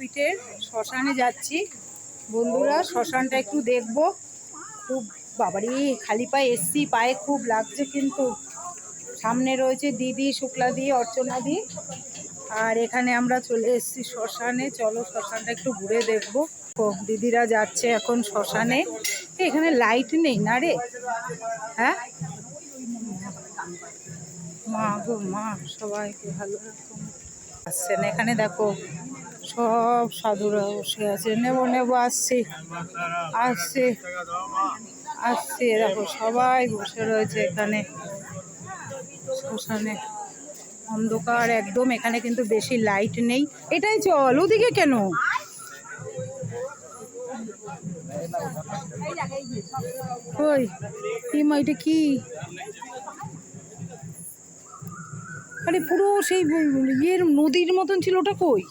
তারাপীঠের শ্মশানে যাচ্ছি। বন্ধুরা, শ্মশানটা একটু দেখব। খুব বাবারি, খালি পায়ে এসছি, পায়ে খুব লাগছে কিন্তু। সামনে রয়েছে দিদি শুক্লা দি অর্চনা দি আর এখানে আমরা চলে এসেছি শ্মশানে। চলো শ্মশানটা একটু ঘুরে দেখব। ও, দিদিরা যাচ্ছে এখন শ্মশানে। এখানে লাইট নেই না রে? হ্যাঁ? মা গো, মা সবাইকে ভালো আসছেন। এখানে দেখো সব সাধুরা বসে আছে। নেব নেব, আসছি। আসছি। আসছি দেখো, সবাই বসে রয়েছে এখানে। শ্মশানে। অন্ধকার একদম, এখানে কিন্তু বেশি লাইট নেই। এটাই চল, ওদিকে কেন? ওই এটা কি? আরে পুরো সেই ইয়ের নদীর মতন ছিল, ওটা কই?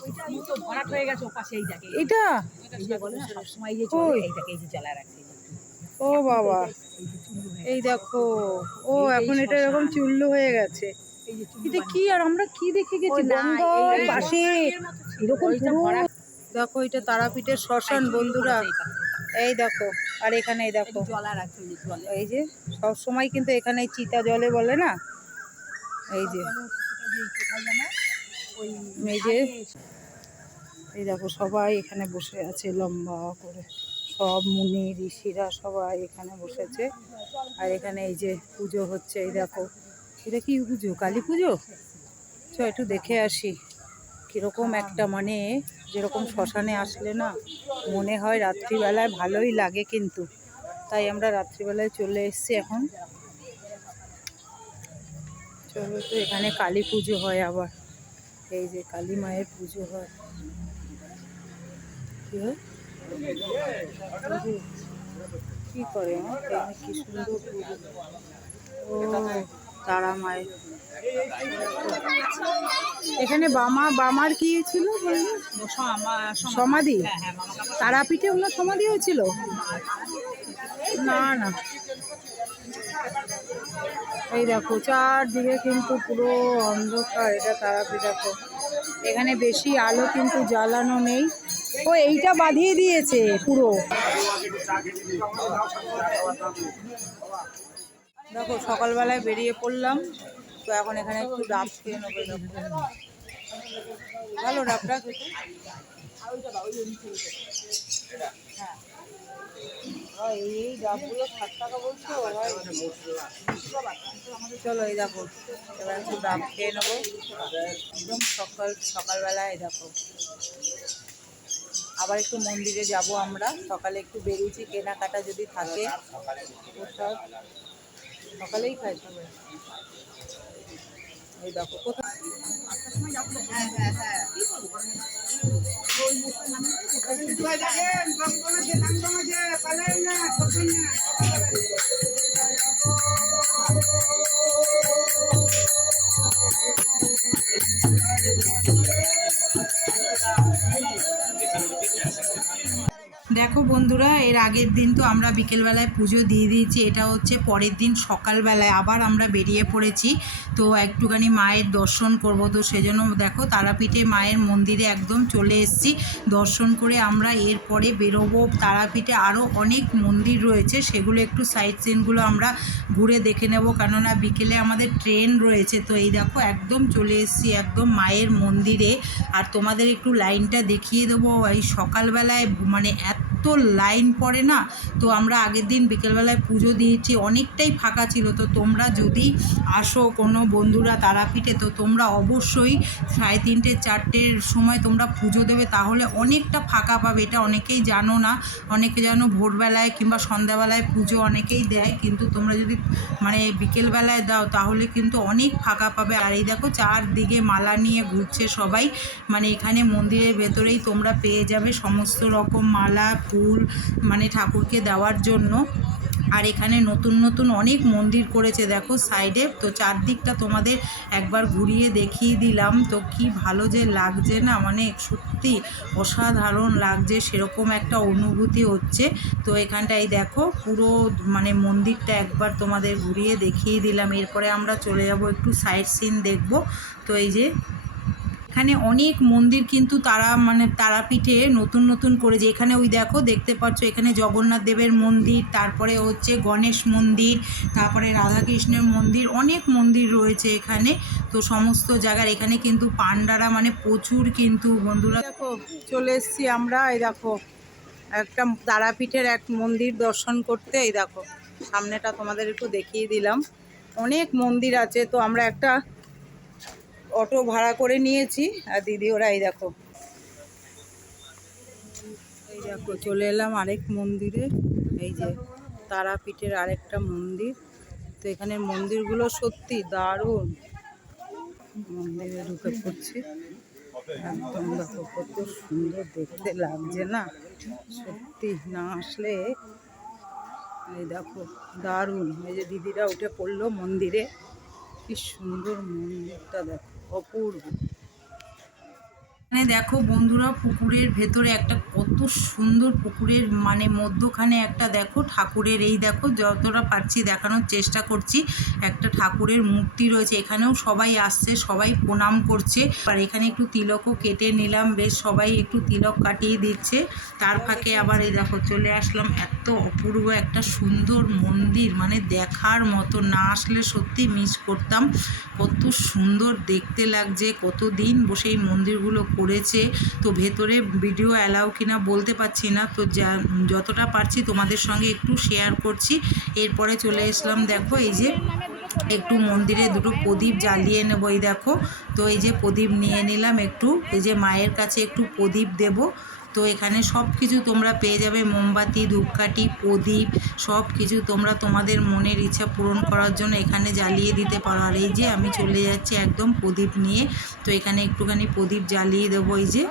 তো ভরাট হয়ে গেছে ওপাশে এই জায়গায় এটা? এই যে বলে না সবসময় এই যে চলে এই জায়গায় এই যে জ্বালা রাখছে। ও বাবা এই দেখো ও এখন এটা এরকম চুল্লু হয়ে গেছে। এটা কি আর আমরা কি দেখে গেছি? গঙ্গার পাশে। এরকম পুরো দেখো এটা তারাপীঠের শ্মশান বন্ধুরা। এই দেখো আর এখানে এই দেখো। এই যে সব সময় কিন্তু এখানে চিতা জলে বলে না? এই যে। এই যে। এই দেখো সবাই এখানে বসে আছে লম্বা করে। সব মুনি, ঋষিরা সবাই এখানে বসেছে। আর এখানে এই যে পুজো হচ্ছে, এই দেখো। এটা কি পুজো? কালী পুজো? চ একটু দেখে আসি। কীরকম একটা মানে যেরকম শ্মশানে আসলে না, মনে হয় রাত্রিবেলায় ভালোই লাগে কিন্তু। তাই আমরা রাত্রিবেলায় চলে এসেছি এখন। চলো তো এখানে কালী পুজো হয় আবার। এই যে কালী মায়ের পুজো হয়। কি হয়? কি করে? কি সুন্দর ও, তারা মায়ের এখানে বামা, বামার কি ছিল সমাধি? তারাপীঠে ওনার সমাধি হয়েছিল? না না। এই দেখো, চারদিকে কিন্তু পুরো অন্ধকার, এটা তারাপীঠ দেখো। এখানে বেশি আলো কিন্তু জ্বালানো নেই। ও এইটা বাঁধিয়ে দিয়েছে পুরো। দেখো সকালবেলায় বেরিয়ে পড়লাম তো এখন এখানে একটু ডাব খেয়ে নেব। ভালো ডাবটা ভাই, এই চলো এই দেখো এবার একটু ডাব খেয়ে নেব। একদম সকাল সকালবেলায় দেখো। আবার একটু মন্দিরে যাব আমরা। সকালে একটু বেরিয়েছি কেনাকাটা যদি থাকে। সকালেই খাই এই দেখো কোথায় দেখো বন্ধুরা, এর আগের দিন তো আমরা বিকেলবেলায় পুজো দিয়ে দিয়েছি, এটা হচ্ছে পরের দিন সকালবেলায় আবার আমরা বেরিয়ে পড়েছি, তো একটুখানি মায়ের দর্শন করব, তো সেজন্য দেখো তারাপীঠে মায়ের মন্দিরে একদম চলে এসেছি, দর্শন করে আমরা এরপরে বেরোবো, তারাপীঠে আরও অনেক মন্দির রয়েছে, সেগুলো একটু সাইড সিনগুলো আমরা ঘুরে দেখে নেব, কেননা বিকেলে আমাদের ট্রেন রয়েছে, তো এই দেখো একদম চলে এসেছি একদম মায়ের মন্দিরে, আর তোমাদের একটু লাইনটা দেখিয়ে দেবো, এই সকালবেলায় মানে এত লাইন পড়ে না? তো আমরা আগের দিন বিকেলবেলায় পুজো দিয়েছি, অনেকটাই ফাঁকা ছিল। তো তোমরা যদি আসো কোনো বন্ধুরা তারাপীঠে, তো তোমরা অবশ্যই সাড়ে তিনটে, চারটের সময় তোমরা পুজো দেবে। তাহলে অনেকটা ফাঁকা পাবে, এটা অনেকেই জানো না। অনেকে জানো ভোরবেলায় কিংবা সন্ধ্যাবেলায় পুজো অনেকেই দেয়, কিন্তু তোমরা যদি মানে বিকেলবেলায় দাও, তাহলে কিন্তু অনেক ফাঁকা পাবে। আর এই দেখো চারদিকে মালা নিয়ে ঘুরছে সবাই। মানে এখানে মন্দিরের ভেতরেই তোমরা পেয়ে যাবে সমস্ত রকম মালা ফুল মানে ঠাকুরকে দেওয়ার জন্য। আর এখানে নতুন নতুন অনেক মন্দির করেছে, দেখো সাইডে। তো চারদিকটা তোমাদের একবার ঘুরিয়ে দেখিয়ে দিলাম। তো কি ভালো যে লাগছে না মানে সত্যি অসাধারণ লাগছে, সেরকম একটা অনুভূতি হচ্ছে। তো এখানটায় দেখো পুরো মানে মন্দিরটা একবার তোমাদের ঘুরিয়ে দেখিয়ে দিলাম। এরপরে আমরা চলে যাব একটু সাইড সিন দেখব। তো এই যে এখানে অনেক মন্দির কিন্তু তারা মানে তারাপীঠে নতুন নতুন করেছে এখানে ওই দেখো দেখতে পাচ্ছ এখানে জগন্নাথ দেবের মন্দির, তারপরে হচ্ছে গণেশ মন্দির, তারপরে রাধাকৃষ্ণের মন্দির, অনেক মন্দির রয়েছে এখানে। তো সমস্ত জায়গার এখানে কিন্তু পান্ডারা মানে প্রচুর কিন্তু বন্ধুরা দেখো, চলে এসছি আমরা, এই দেখো, একটা তারাপীঠের এক মন্দির দর্শন করতে, এই দেখো, সামনেটা তোমাদের একটু দেখিয়ে দিলাম। অনেক মন্দির আছে, তো আমরা একটা অটো ভাড়া করে নিয়েছি। আর দিদি, ওরা এই দেখো। এই দেখো, চলে এলাম আরেক মন্দিরে। এই যে তারাপীঠের আরেকটা মন্দির। তো এখানে মন্দিরগুলো সত্যি দারুণ। মন্দিরে ঢুকে পড়ছি। একদম দেখো, কত সুন্দর দেখতে লাগছে না? সত্যি না আসলে এই দেখো, দারুণ। এই যে দিদিরা উঠে পড়ল মন্দিরে। কি সুন্দর মন্দিরটা দেখো। অপূর্ব। এখানে দেখো বন্ধুরা পুকুরের ভেতরে একটা কত সুন্দর পুকুরের মানে মধ্যখানে একটা দেখো ঠাকুরের, এই দেখো যতটা পারছি দেখানোর চেষ্টা করছি। একটা ঠাকুরের মূর্তি রয়েছে, এখানেও সবাই আসছে, সবাই প্রণাম করছে। আর এখানে একটু তিলকও কেটে নিলাম, বেশ সবাই একটু তিলক কাটিয়ে দিচ্ছে। তার ফাঁকে আবার এই দেখো চলে আসলাম, এত অপূর্ব একটা সুন্দর মন্দির মানে দেখার মতো না আসলে সত্যি মিস করতাম। কত সুন্দর দেখতে লাগছে কত দিন বসে এই মন্দিরগুলো করেছে। তো ভেতরে ভিডিও অ্যালাউ কিনা বলতে পারছি না। তো যা, যতটা পারছি তোমাদের সঙ্গে একটু শেয়ার করছি। এরপরে চলে আসলাম দেখো এই যে একটু মন্দিরে দুটো প্রদীপ জ্বালিয়ে নেব এই দেখো। তো এই যে প্রদীপ নিয়ে নিলাম একটু, এই যে মায়ের কাছে একটু প্রদীপ দেবো। তো এখানে সব কিছু তোমরা পেয়ে যাবে, মোমবাতি, ধূপকাঠি, প্রদীপ সব কিছু তোমরা তোমাদের মনের ইচ্ছা পূরণ করার জন্য এখানে জ্বালিয়ে দিতে পারো। আর এই যে আমি চলে যাচ্ছি একদম প্রদীপ নিয়ে। তো এখানে একটুখানি প্রদীপ জ্বালিয়ে দেবো, এই যে।